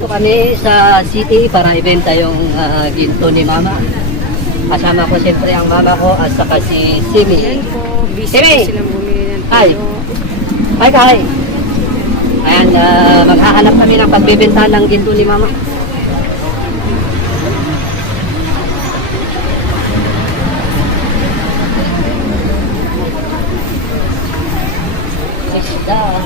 Dito kami sa city para ibenta yung ginto ni Mama. Kasama ko siyempre ang mama ko at saka si Simi. Ayan po, busy Simi! po silang bumili ng Hi! tuyo. Hi, hi! Ayan, maghahanap kami ng pagbibenta ng ginto ni Mama. Isda.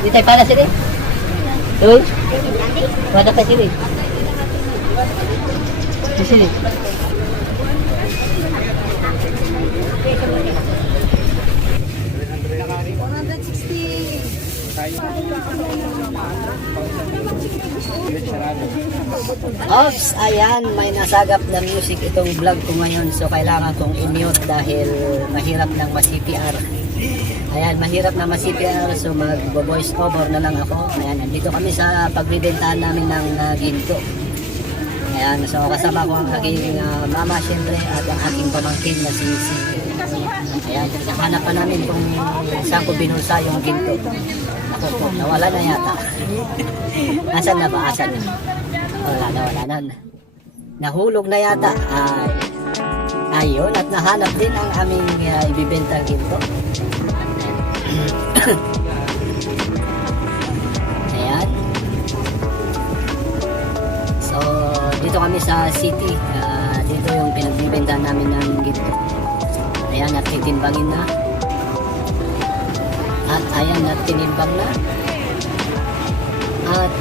Hindi tayo para sila. Uy, wala ka sila. Sila. Ops, ayan, may nasagap na music itong vlog ko ngayon. So, kailangan kong i-mute dahil mahirap nang ma-CPR. Ayan, mahirap na ma-CPR. So, mag-voice over na lang ako. Ayan, nandito kami sa pagbibentahan namin ng ginto. Ayan, so kasama ko ang aking mama syempre at ang aking pamangkin na si Ayan, nahanap pa namin kung saan ko binulsa yung ginto. Ako po, nawala na yata. Nasaan na ba? Asan na? Wala na. Nahulog na yata. Ayun, at nahanap din ang aming ibibenta ginto. Ayan. So, dito kami sa city. Dito yung pinagbibenta namin ng ginto. Ayan, at titimbangin na. At ayan, at tinimbang na. At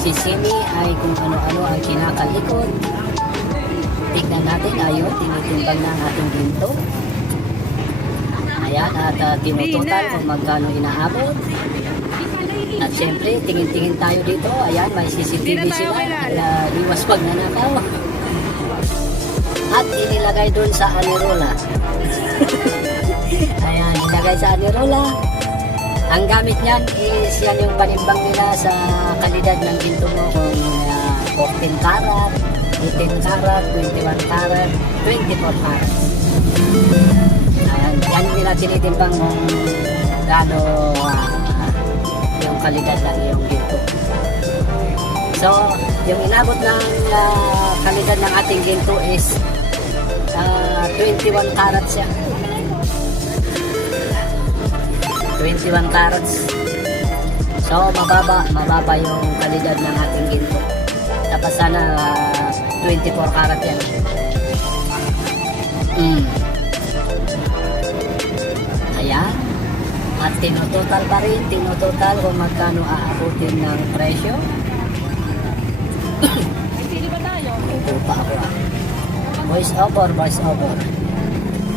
si Simi ay kung ano-ano ang kinakalikod. Tignan natin, ayun, tinitimbang na ang ating ginto. Ayan, at tinutotal kung magkano inaabot. At syempre, tingin-tingin tayo dito. Ayan, may CCTV sila. Liwas pag nanakaw. At inilagay dun sa anirola. Ayan, inilagay sa anirola. Ang gamit niyan is yan yung panimbang nila sa kalidad ng ginto mo. Kung 14 karat, 18 karat, 21 karat, 24 karat. Ayan, yan nila tinitimbang kung gaano yung kalidad ng iyong ginto. So, yung inabot ng kalidad ng ating ginto is 21 carats siya. 21 carats. So, mababa yung kalidad ng ating ginto. Dapat sana 24 karat yan. Ayan. At tinototal pa rin, tinototal kung magkano aabutin ng presyo. Ito pa ako Voice over.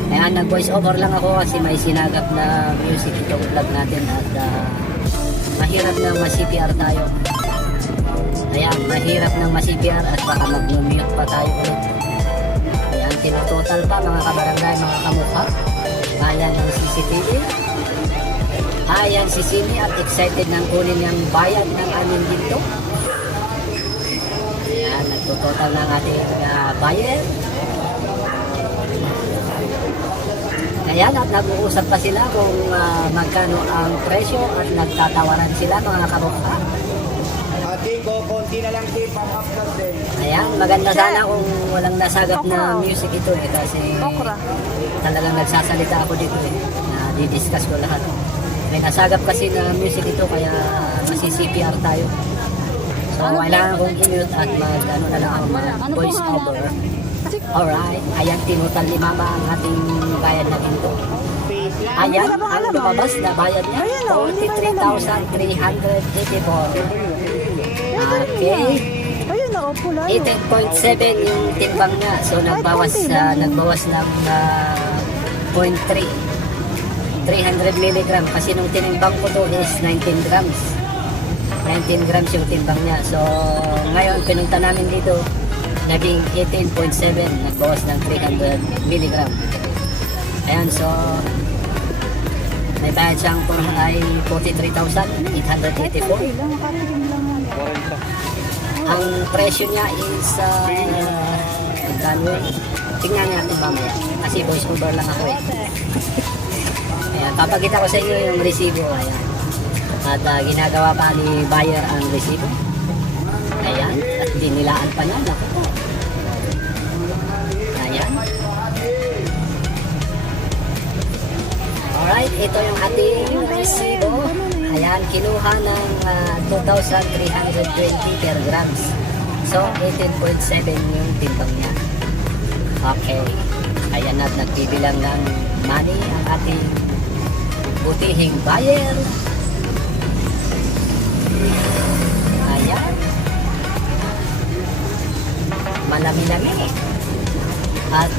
Ayan, nag-voice over lang ako kasi may sinagap na music itong vlog natin at mahirap na ma-CPR tayo. Ayan, mahirap na ma-CPR at baka mag-mute pa tayo ulit. Ayan, tinototal pa mga kabarangay, mga kamukha. Ayan ang CCTV. Ayan si Simi at excited nang kunin yung bayad ng aming ginto. Ayan, nagtutotal ng ating bayad. Ayan, at nag-uusap pa sila kung magkano ang presyo at nagtatawaran sila mga kamukha. Ate ko, konti na lang tip ang upload din. Ayan, maganda sana kung walang nasagap na music ito kasi talagang nagsasalita ako dito na di-discuss ko lahat. May nasagap kasi na music ito kaya masi-CPR tayo. So, kailangan kong i-mute at mag-ano na lang ako, mag-voice over. Alright, ayan, tinutal ni Mama ang ating bayad na ginto. Ayan, ang lumabas na bayad niya, 43,384. Okay. 18.7 yung timbang niya. So, nagbawas ng 0.3. 300 milligram. Kasi nung tinimbang ko to is 19 grams. 19 grams yung timbang niya. So, ngayon, pinunta namin dito, naging 18.7, nagbawas ng 300 milligram. Ayan, so May bayad siyang ay 43,884. Ang presyo niya is magkano? Tingnan natin mamaya kasi voice over lang ako eh. Ayan, papakita ko sa inyo yung resibo. Ayan. At ginagawa pa ni buyer ang resibo. Ayan, at dinilaan pa niya. Naku po. Ayan. Alright, ito yung ating resibo. Ayan, kinuha ng 2,320 per grams. So, 18.7 yung timbang niya. Okay. Ayan at nagbibilang ng money ang ating butihing buyer. Ayan. Malami-lami. At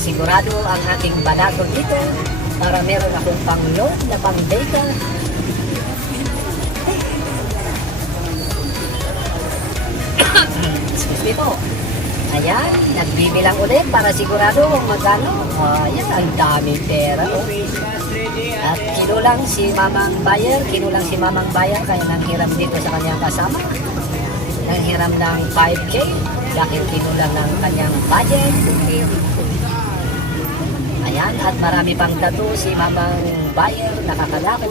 sigurado ang ating balato dito para meron akong pang-load na pang-data. Excuse me po. Ayan, nagbibilang ulit para sigurado kung magkano. Ayan, ang daming pera. Oh. At kinulang si Mamang Bayer, kaya nanghiram dito sa kanyang kasama. Nanghiram ng 5K dahil kinulang ng kanyang budget. Ayan, at marami pang tattoo si Mamang Bayer, nakakalaki.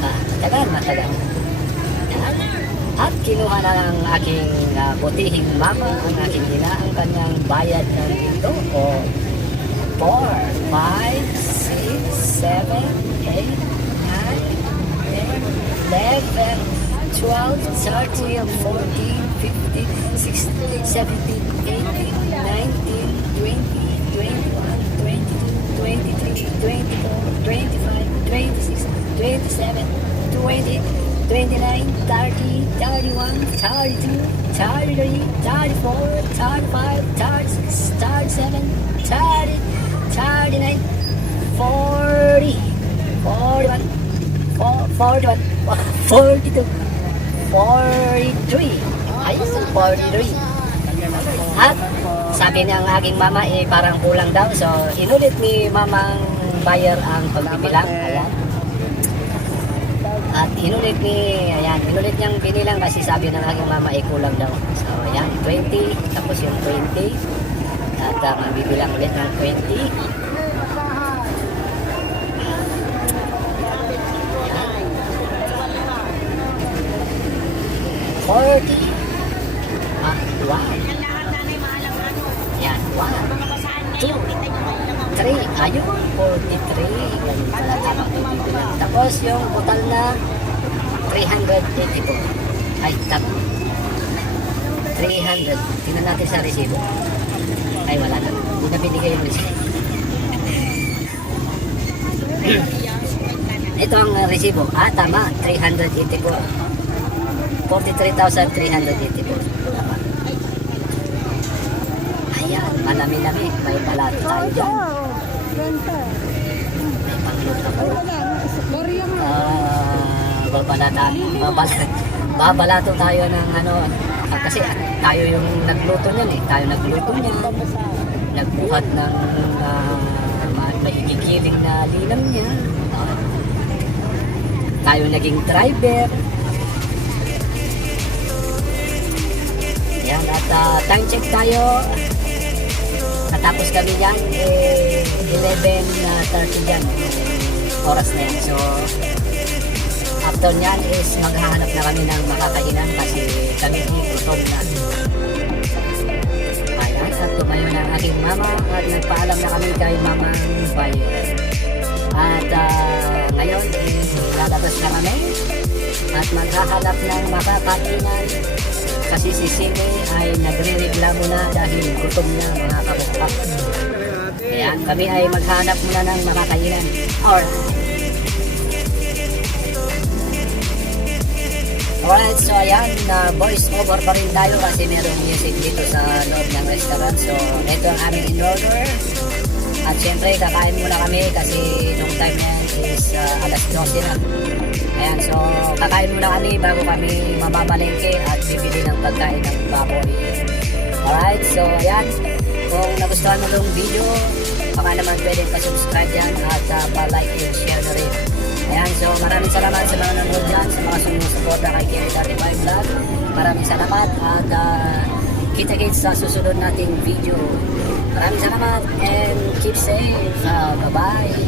Matagal. Ayan. At kinuha na ng aking butihing mama, ang aking ina, ang kanyang bayad ng ito. O 4, 5, 6, 7, 8, 9, 10, 11, 12, 13, 14, 15, 16, 17, 18, 19, 20, 21, 22, 23, 24, 25, 26, 27, 20, 29, 30, 31, 32, 33, 34, 35, 36, 37, 30, 39, 40, 41, 42, 43. Ayos, 43. At sabi ng aking mama parang kulang daw. So inulit ni Mamang Bayer ang pagbibilang. Ayan. At inulit niyang binilang kasi sabi ng aking mama kulang daw. So ayan, 20, tapos yung 20. At magbibilang ulit ng 20. Ayan. 40. Wow. Yan, 1, 2, 3. Ayun, 43. Ganun pala tamang bibilang. Tapos yung total na 384. Ay, tama. 300. Tingnan natin sa resibo. Ay, wala na. Hindi na binigay yung resibo. Ito ang resibo. Tama. 384. 43,384. Tama. Ayan, malami-lami. May balato tayo dyan. May panglot na pala. Babalato tayo ng ano. Kasi tayo yung nagluto niyan eh. Tayo nagluto niyan. Nagbuhat ng maigigiling na linam niya. Tayo naging driver. Yan, at time check tayo. Natapos kami dyan 11:30 dyan. Oras na yan. So after nyan is maghahanap na kami ng makakainan kasi kami gutom na. Ayan, at tumayo na ang aking mama at nagpaalam na kami kay Mamang Bayer. At ngayon is lalabas na kami at maghahanap ng makakainan kasi si Simi ay nagre-reklamo na dahil gutom na mga kabukbak. Ayan, kami ay maghanap muna ng makakainan. Alright, so ayan, voice over pa rin tayo kasi merong music dito sa loob ng restaurant. So ito ang aming in-order. At syempre kakain muna kami kasi nung time na yan is alas 12 na. Ayan, so kakain muna kami bago kami mamamalengke at bibili ng pagkain ng baboy. Alright, so ayan, kung nagustuhan mo itong video, baka naman pwede pa-subscribe yan at pa-like and share na rin. Ayan, so maraming salamat sa mga nanood dyan, sa mga sumusuporta kay Kenny35 Vlog. Maraming salamat at kita-kits sa susunod nating video. Maraming salamat and keep safe. Bye-bye.